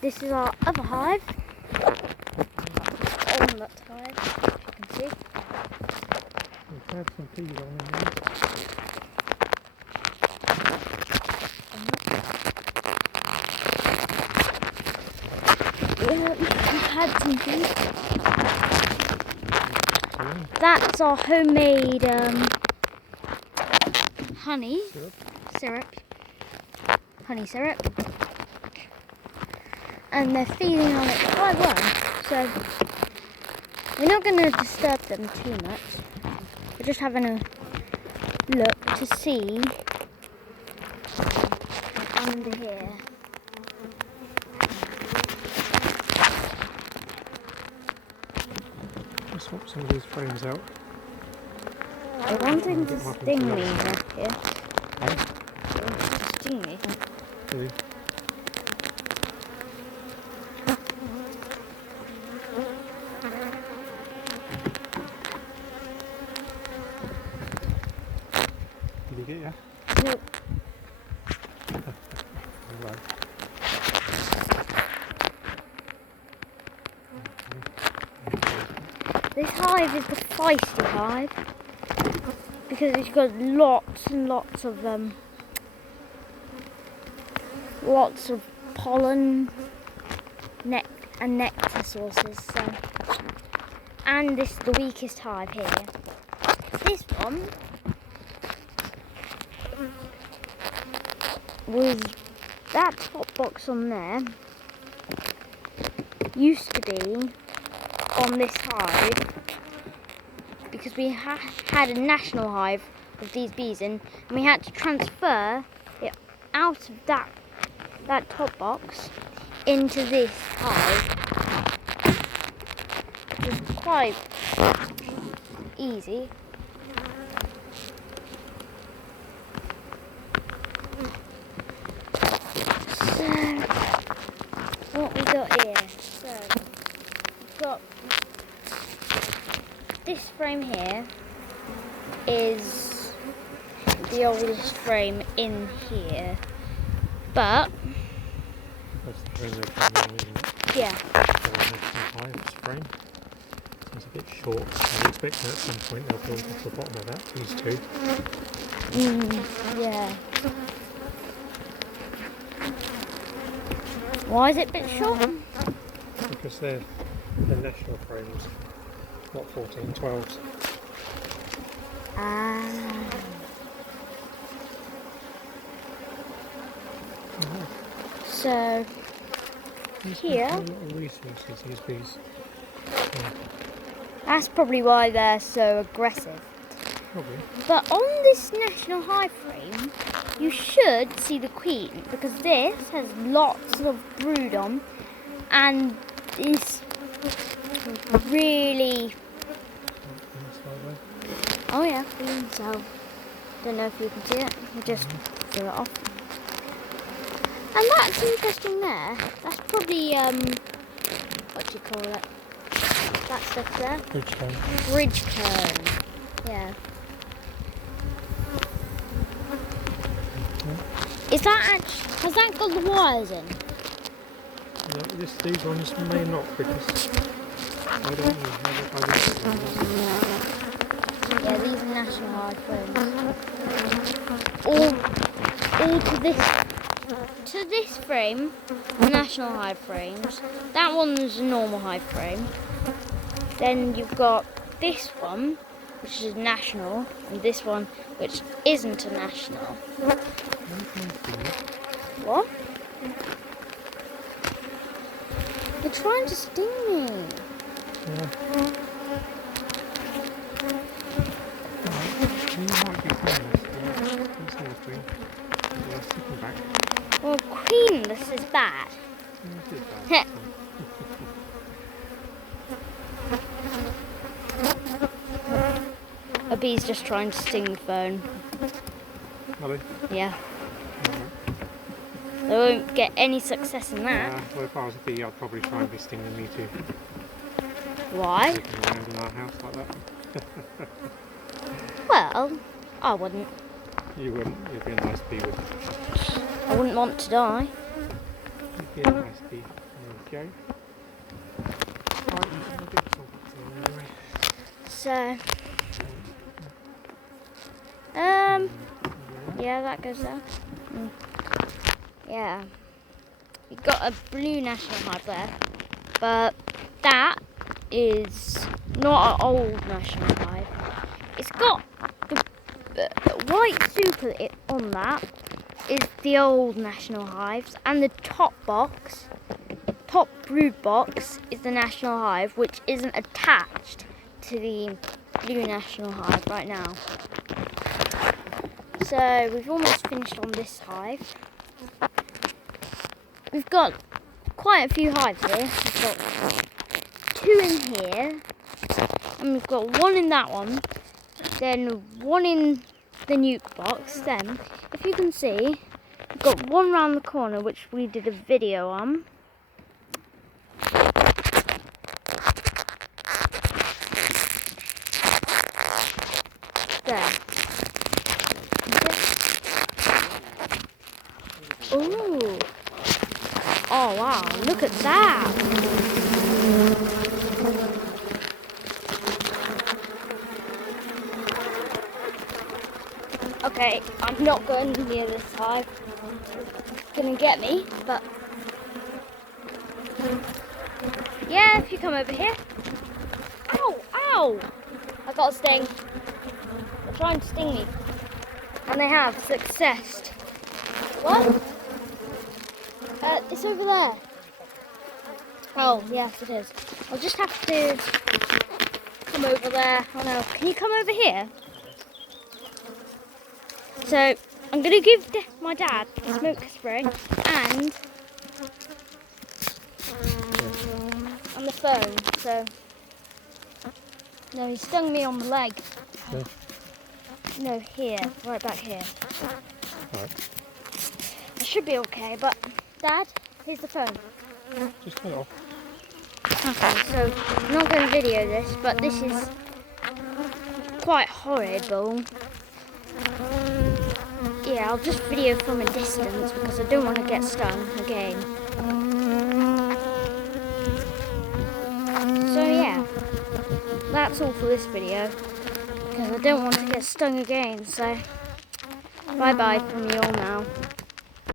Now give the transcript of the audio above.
this is our other hive. Omlet hive, if you can see. We've had some bees on in there. We've had some bees. That's our homemade honey syrup. Honey syrup. And they're feeding on it quite well. So we're not going to disturb them too much. We're just having a look to see under here. I'll swap some of these frames out. They're wanting to sting me up here. Hey? They want to sting me. Really? Did you get ya? Nope. Alright. This hive is the feisty hive because it's got lots and lots of pollen, and nectar sources. So, and this is the weakest hive here. This one was that top box on there used to be on this hive because we had a national hive with these bees in, and we had to transfer it out of that top box into this hive. It was quite easy. So, what we got here? So, we've got this frame here is the oldest frame in here, but That's the frame they're coming in, isn't it? yeah. The hive's frame. It's a bit short. I'm expecting at some point they'll build off the bottom of that, these two. Yeah. Why is it a bit short? Because they're national frames, not 1412s. So here, Little resources, these bees. Yeah, that's probably why they're so aggressive. probably. But on this national hive frame, you should see the queen because this has lots of brood on and is really. Oh yeah, so don't know if you can see it. We'll just throw it off. And that's interesting there. That's probably what do you call it? That stuff there. Bridge cone. Bridge cone. Yeah. Is that actually, has that got the wires in? No, these ones may not because I don't know how to put them. Yeah, these are national hive frames. All to this frame, the national hive frames. That one's a normal hive frame. Then you've got this one, which is national, and this one, which isn't a national. What? They're trying to sting me. Yeah. You might be famous. That's the thing. Yeah, sitting back. Well, queenless is bad. Yeah, it is bad. A bee's just trying to sting the phone. Are they? Yeah. Alright. They won't get any success in that. Well, if I was a bee, I'd probably try and be stinging me too. Why? Walking around in our house like that. Well, I wouldn't. You wouldn't. You'd be a nice bee, wouldn't you? I wouldn't want to die. You'd be a nice bee. go. Alright, you can do this one anyway. So, yeah, that goes there. Yeah. You've got a blue national hive there, but that is not an old national hive. It's got the white super on that is the old national hives, and the top brood box is the national hive, which isn't attached to the blue national hive right now. So we've almost finished on this hive. We've got quite a few hives here. We've got 2 in here, and we've got 1 in that one, then 1 in the nuke box. Then, if you can see, we've got 1 round the corner, which we did a video on. There. Ooh. Oh wow, look at that. Okay, I'm not going near this hive. It's gonna get me, but yeah, if you come over here. Ow, ow! I got a sting. They're trying to sting me. And they have successed. What? It's over there. Oh, yes it is. I'll just have to come over there. Oh no, can you come over here? So, I'm going to give my dad a smoke spray and on the phone. So, no, he stung me on the leg. Yeah. No, here, right back here. Alright. I should be okay, but Dad, here's the phone. Just turn it off. Okay, so I'm not going to video this, but this is quite horrible. Yeah, I'll just video from a distance because I don't want to get stung again. So yeah, that's all for this video because I don't want to get stung again. So bye bye from you all now.